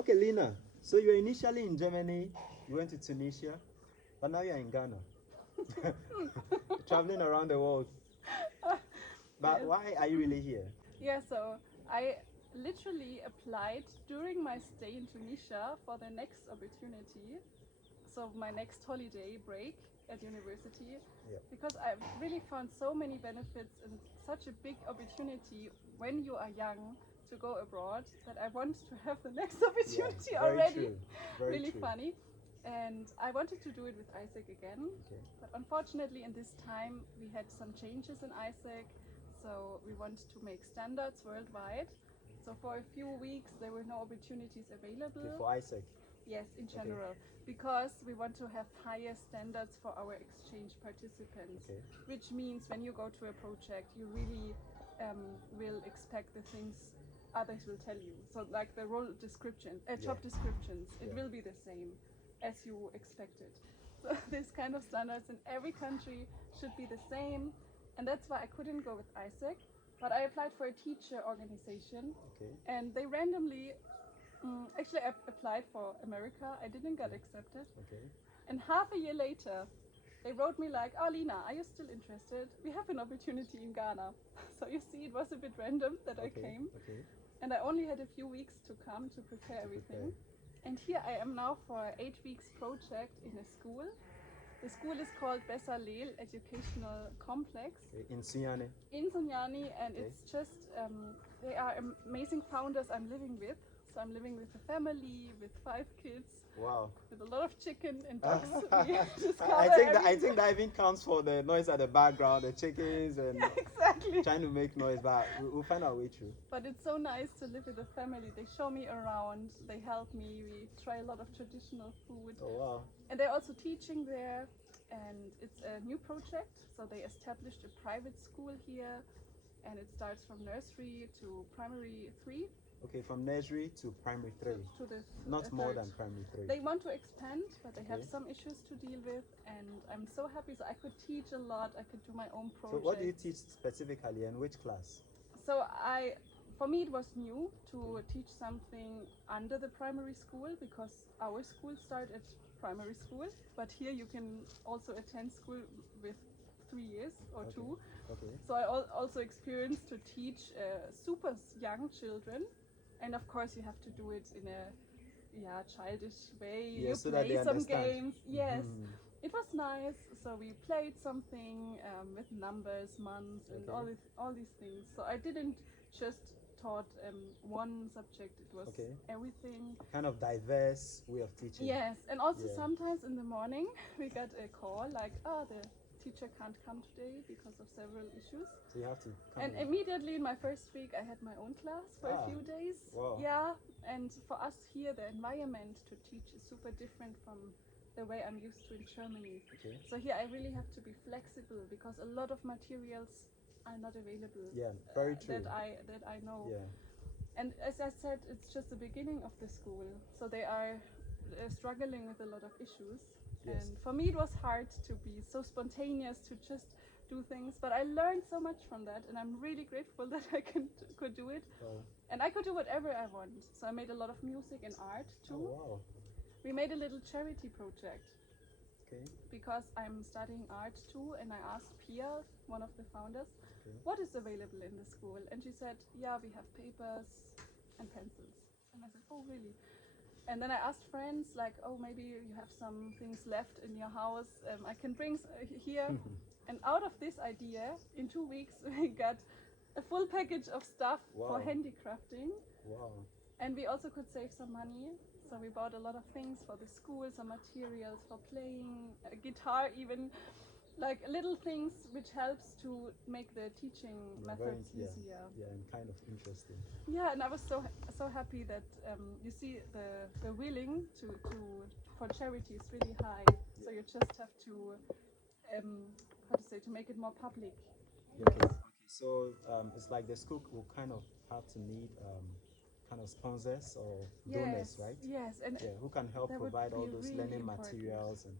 Okay, Lina. So you were initially in Germany, you went to Tunisia, but now you're in Ghana, traveling around the world. But Yes. why are you really here? Yeah, so I literally applied during my stay in Tunisia for the next opportunity, so my next holiday break at university, Yeah. because I've really found so many benefits and such a big opportunity when you are young to go abroad that I want to have the next Yeah, opportunity very already. true. Very Really true. funny. And I wanted to do it with AIESEC again, Okay. but unfortunately in this time we had some changes in AIESEC, so we want to make standards worldwide. So for a few weeks there were no opportunities Okay, available. for AIESEC. Yes, in Okay. general, because we want to have higher standards for our exchange participants, Okay. which means when you go to a project, you really will expect the things others will tell you. So like the role description, job Yeah. descriptions, it Yeah. will be the same as you expected. So this kind of standards in every country should be the same, and that's why I couldn't go with AIESEC. But I applied for a teacher organization, Okay. and they randomly actually, I applied for America. I didn't get accepted. Okay. And half a year later, they wrote me like, "Oh, Lina, are you still interested? We have an opportunity in Ghana." So you see, it was a bit random that I Okay. came. Okay. And I only had a few weeks to come to prepare everything. And here I am now for an 8 weeks project in a school. The school is called Bezaleel Educational Complex Okay. In Sunyani. in Sunyani, and Okay. it's just they are amazing founders I'm living with. So I'm living with a family with 5 kids, Wow. with a lot of chicken and ducks. We discover I think that even counts for the noise at the background, the chickens and yeah, exactly. trying to make noise, but we'll find our way through. But it's so nice to live with a family. They show me around, they help me, we try a lot of traditional food. Oh wow. And they're also teaching there, and it's a new project. So they established a private school here, and it starts from nursery to primary 3. Okay, from nursery to primary 3. To the Not more third. than primary 3. They want to expand, but they have Okay. some issues to deal with, and I'm so happy. So I could teach a lot. I could do my own So projects. what do you teach specifically and which class? So for me, it was new to teach something under the primary school, because our school started at primary school, but here you can also attend school with 3 years or Okay. 2. Okay. So I also experienced to teach super young children, and of course you have to do it in a childish way. Yeah, You so that play they some understand. games. Yes, Mhm. it was nice. So we played something with numbers, months, and Okay. all these things. So I didn't just taught one subject. It was Okay. everything. Kind of diverse way of teaching. Yes, and also Yeah. sometimes in the morning we got a call like, "Oh, the teacher can't come today because of several issues." So you have to come And in. immediately in my first week, I had my own class for a few days. Wow. Yeah, and for us here, the environment to teach is super different from the way I'm used to in Germany. Okay. So here I really have to be flexible because a lot of materials are not available. Yeah, very true. That I know. Yeah. And as I said, it's just the beginning of the school, so they are struggling with a lot of issues. Yes. And for me, it was hard to be so spontaneous to just do things, but I learned so much from that, and I'm really grateful that I could do it. Oh. And I could do whatever I want. So I made a lot of music and art too. Oh, wow. We made a little charity project. Okay. Because I'm studying art too, and I asked Pia, one of the founders, Okay. what is available in the school? And she said, yeah, we have papers and pencils. And I said, oh, really? And then I asked friends, like, oh, maybe you have some things left in your house. I can bring here. And out of this idea, in 2 weeks, we got a full package of stuff for Wow. handicrafting. Wow. And we also could save some money. So we bought a lot of things for the school, some materials for playing, a guitar even, like little things which helps to make the teaching methods easier. Yeah, and kind of interesting. Yeah, and I was so happy that you see the willing to for charity is really high. So you just have to how to say, to make it more public. Okay. Okay. So it's like the school will kind of have to need kind of sponsors or donors, right? Yes, and Yeah, who can help that would provide all be those really learning important. materials and.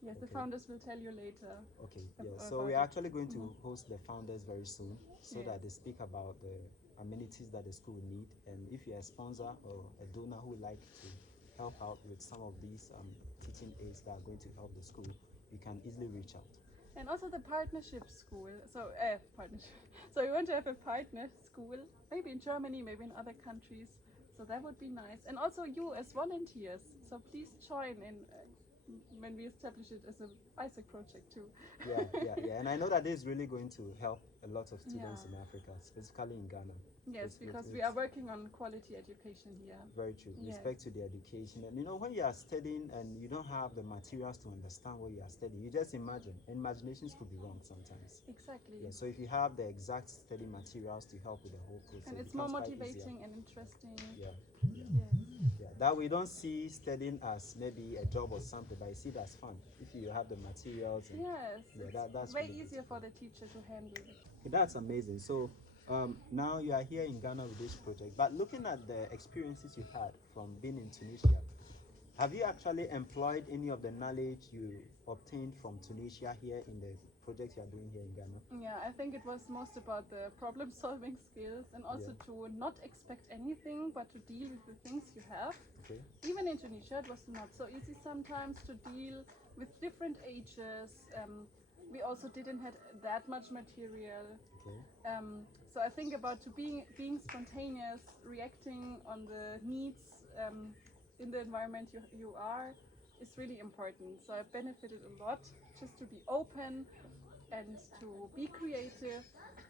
Yes, the Okay. founders will tell you later. Okay, yeah. about So we're it. actually going to host the founders very soon, so Yes. that they speak about the amenities that the school will need. And if you're a sponsor or a donor who would like to help out with some of these teaching aids that are going to help the school, you can easily reach out. And also the partnership school. So partnership. So we want to have a partner school, maybe in Germany, maybe in other countries. So that would be nice. And also you as volunteers. So please join in when we establish it as an AIESEC project too. Yeah. And I know that this is really going to help a lot of students in Africa, specifically in Ghana. Yes, because we are working on quality education here. Very true. Respect to the education. And when you are studying and you don't have the materials to understand what you are studying, you just imagine. And imaginations could be wrong sometimes. Exactly. Yeah, so if you have the exact study materials to help with the whole process, and it's more motivating and interesting. That we don't see studying as maybe a job or something, but you see it as fun. If you have the materials. And, that's way really easier for the teacher to handle it. Okay, that's amazing. So now you are here in Ghana with this project, but looking at the experiences you had from being in Tunisia, have you actually employed any of the knowledge you obtained from Tunisia here in the project you are doing here in Ghana? Yeah, I think it was most about the problem-solving skills and also to not expect anything, but to deal with the things you have. Okay. Even in Tunisia, it was not so easy sometimes to deal with different ages. We also didn't have that much material. Okay. So I think about being spontaneous, reacting on the needs in the environment you are is really important. So I benefited a lot just to be open and to be creative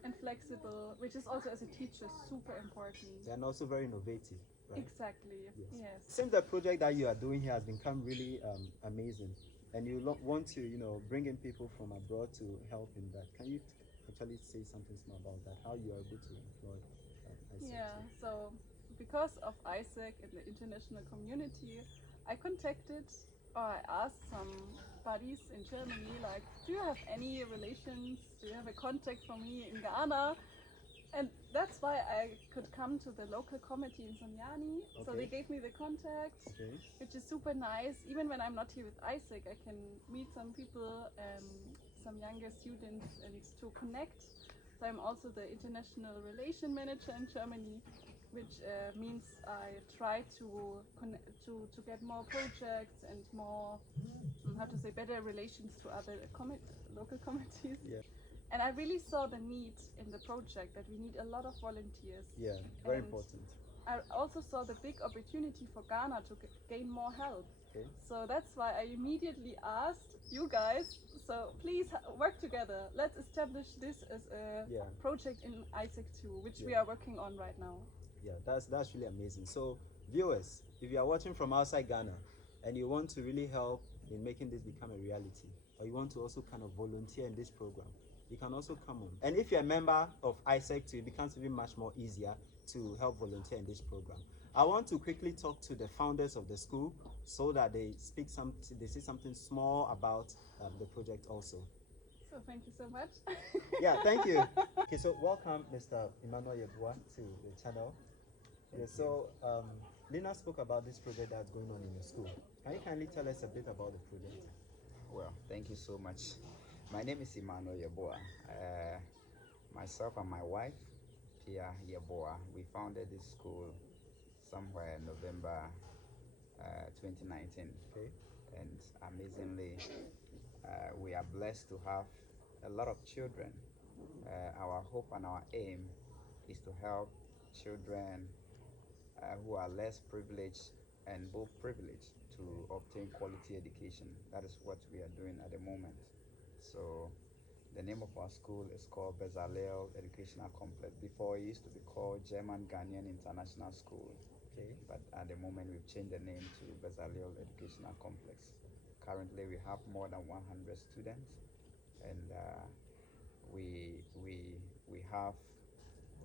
and flexible, which is also as a teacher super important. And also very innovative, right? Exactly, yes. Since the project that you are doing here has become really amazing, and you want to bring in people from abroad to help in that, can you actually say something small about that, how you are able to employ AIESEC? Yeah, so because of AIESEC and the international community, I asked some buddies in Germany, like, do you have any relations, do you have a contact for me in Ghana? And that's why I could come to the local committee in Sunyani. Okay. So they gave me the contact, which is super nice. Even when I'm not here with AIESEC, I can meet some people, some younger students, and to connect. So I'm also the international relation manager in Germany, which means I try to get more projects and more, better relations to other local committees. Yeah. And I really saw the need in the project that we need a lot of volunteers. Yeah, very important. I also saw the big opportunity for Ghana to gain more help. Okay. So that's why I immediately asked you guys, so please work together. Let's establish this as a project in AIESEC too, which we are working on right now. Yeah, that's really amazing. So viewers, if you are watching from outside Ghana and you want to really help in making this become a reality, or you want to also kind of volunteer in this program, you can also come on. And if you're a member of AIESEC too, it becomes even much more easier to help volunteer in this program. I want to quickly talk to the founders of the school so that they say something small about the project also. So thank you so much. Yeah, thank you. Okay, so welcome Mr. Emmanuel Yeboah to the channel. So Lina spoke about this project that's going on in the school. Can you kindly tell us a bit about the project? Well, thank you so much. My name is Emmanuel Yeboah. Myself and my wife, Pia Yeboah, we founded this school somewhere in November 2019. Okay. And amazingly, we are blessed to have a lot of children. Our hope and our aim is to help children who are less privileged and both privileged to obtain quality education. That is what we are doing at the moment. So the name of our school is called Bezaleel Educational Complex. Before it used to be called German-Ghanaian International School. Okay. But at the moment we've changed the name to Bezaleel Educational Complex. Currently we have more than 100 students, and we have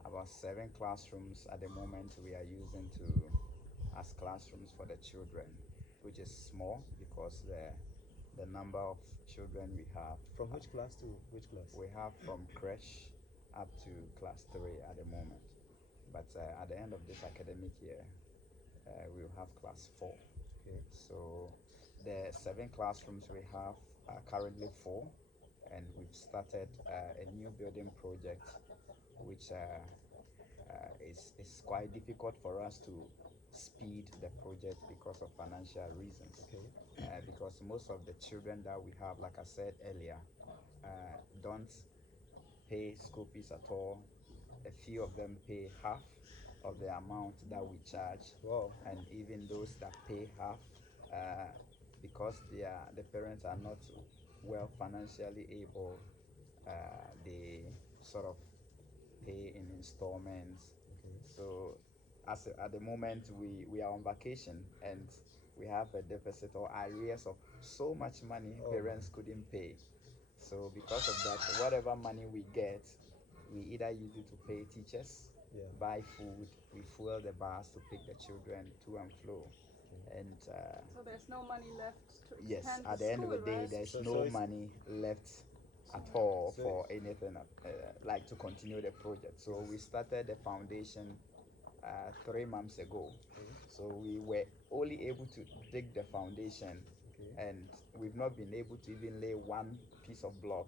about 7 classrooms at the moment we are using as classrooms for the children, which is small because the number of children we have. From which class to which class? We have from creche up to class 3 at the moment. But at the end of this academic year, we'll have class 4. Okay. So the 7 classrooms we have are currently 4, and we've started a new building project which it's quite difficult for us to speed the project because of financial reasons. Okay. Because most of the children that we have, like I said earlier, don't pay school fees at all. A few of them pay half of the amount that we charge. Wow. And even those that pay half, because the parents are not well financially able, they sort of pay in installments. Okay. So at the moment we are on vacation and we have a deficit or arrears of so much money parents couldn't pay. So because of that, whatever money we get, we either use it to pay teachers, buy food, we fuel the bus to pick the children to and fro. And so there's no money left to expand yes, the at the end of the school, day, right? there's So no it's- money left at all So for anything like to continue the project. So we started the foundation 3 months ago. So we were only able to dig the foundation, and we've not been able to even lay one piece of block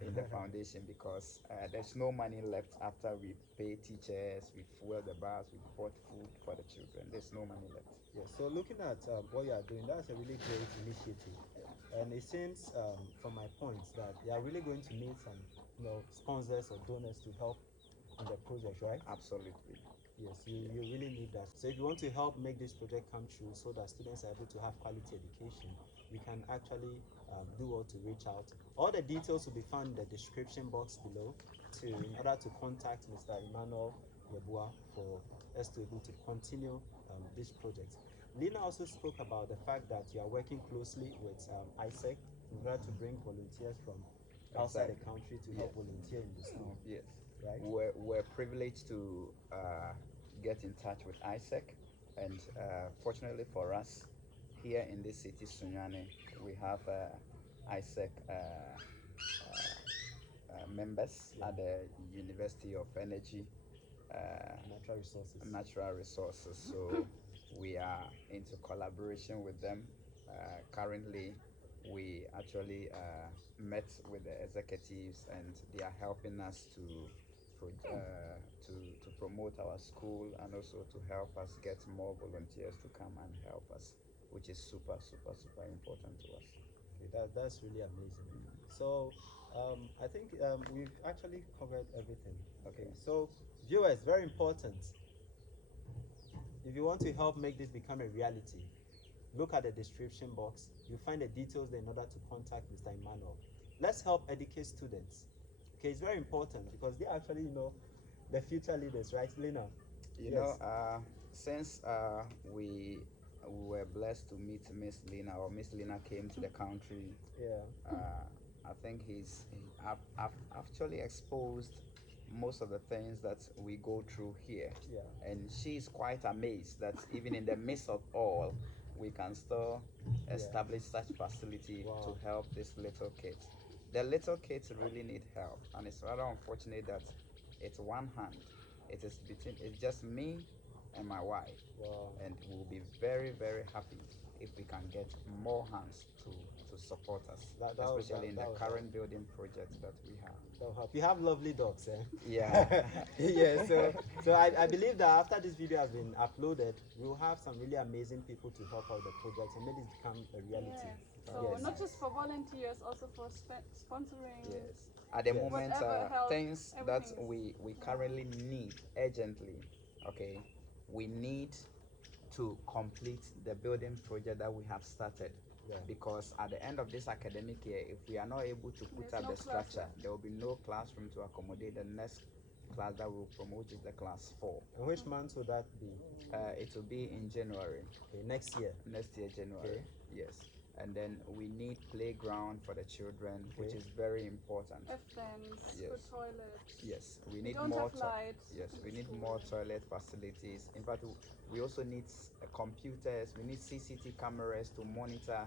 in the foundation because there's no money left after we pay teachers, we fuel the bus, we bought food for the children. There's no money left. Yeah, so looking at what you are doing, that's a really great initiative. And it seems, from my points, that you are really going to need some, sponsors or donors to help in the project, right? Absolutely. Yes, you really need that. So if you want to help make this project come true so that students are able to have quality education, you can actually do well to reach out. All the details will be found in the description box below in order to contact Mr. Emmanuel Yeboah for us to be able to continue this project. Lina also spoke about the fact that you are working closely with AIESEC in order to bring volunteers from outside the country to help volunteer in the school. Yes. Right? We're privileged to get in touch with AIESEC, and fortunately for us, here in this city, Sunyani, we have AIESEC members at the University of Energy, Natural Resources. So we are into collaboration with them. Currently, we actually met with the executives, and they are helping us to promote our school and also to help us get more volunteers to come and help us, which is super important to us. Okay, that's really amazing. So I think we've actually covered everything. Okay, so viewers, very important. If you want to help make this become a reality, look at the description box. You'll find the details there in order to contact Mr. Emmanuel. Let's help educate students. Okay, it's very important because they actually, the future leaders, right, Lina? Since we were blessed to meet Miss Lina, or Miss Lina came to the country, I think I've actually exposed most of the things that we go through here. And she's quite amazed that even in the midst of all, we can still establish such facility to help these little kids. The little kids really need help, and it's rather unfortunate that it's one hand. It's just me and my wife, and we'll be very happy if we can get more hands to support us, especially in the current building project that we have. That'll help. You have lovely dogs, eh? Yeah. Yeah, so I believe that after this video has been uploaded, we'll have some really amazing people to help out the project and make this become a reality. Yes. So not just for volunteers, also for sponsoring. Yes. At the moment, things that is, we currently need urgently, okay, we need to complete the building project that we have started. Because at the end of this academic year, if we are not able to put up the structure, there will be no classroom to accommodate the next class that we'll promote is the class 4. And which month will that be? It will be in January. Okay, next year, January. Yes. And then we need playground for the children, which is very important. Fence, good toilets. Yes, we need don't more. Have light We need more toilet facilities. In fact, we also need computers. We need CCTV cameras to monitor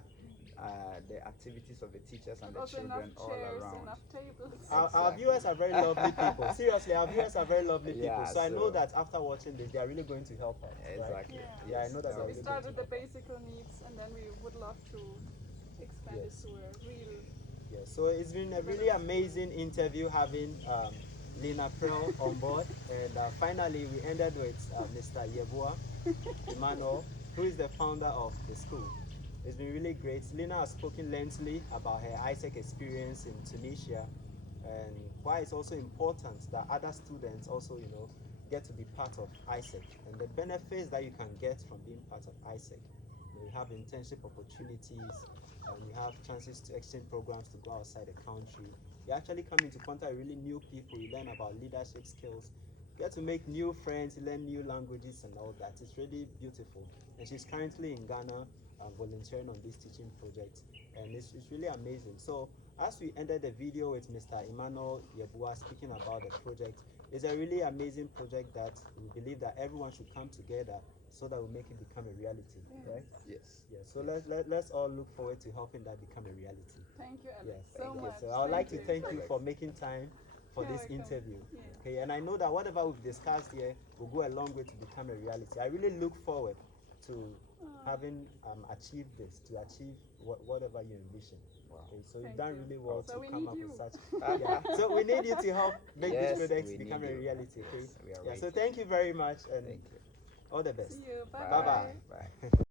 the activities of the teachers and the children all around. Enough tables. Our viewers are very lovely people. Seriously, our viewers are very lovely people. So I know that after watching this, they are really going to help us. Exactly. Right? Yeah, I know that. So we start with the basic needs, and then we would love to expand it to a real. Yeah. So it's been a really amazing interview having Lina Prell on board, And finally, we ended with Mr. Yeboah, Emmanuel, who is the founder of the school. It's been really great. Lina has spoken lengthily about her AIESEC experience in Tunisia and why it's also important that other students also, get to be part of AIESEC and the benefits that you can get from being part of AIESEC. You have internship opportunities, you have chances to exchange programs to go outside the country. You actually come into contact with really new people, you learn about leadership skills, get to make new friends, learn new languages and all that. It's really beautiful. And she's currently in Ghana volunteering on this teaching project, and it's really amazing. So as we ended the video with Mr. Emmanuel Yeboah speaking about the project, it's a really amazing project that we believe that everyone should come together so that we make it become a reality, right? Yes. Yeah, so let's all look forward to helping that become a reality. Thank you, Alex, Yes, so much. So I would like to thank you Alex. for making time for You're this welcome. interview. Yeah. Okay, and I know that whatever we've discussed here will go a long way to become a reality. I really look forward to having achieved this, to achieve whatever you envision. Wow. Okay, so you've Thank done you. really well So to we come need up you. with such. Yeah. So we need you to help make Yes, these projects we become need a you. reality. Okay. Yes, we are Yeah. So waiting. thank you very much and Thank you. all the best. See you. Bye Bye-bye. Bye.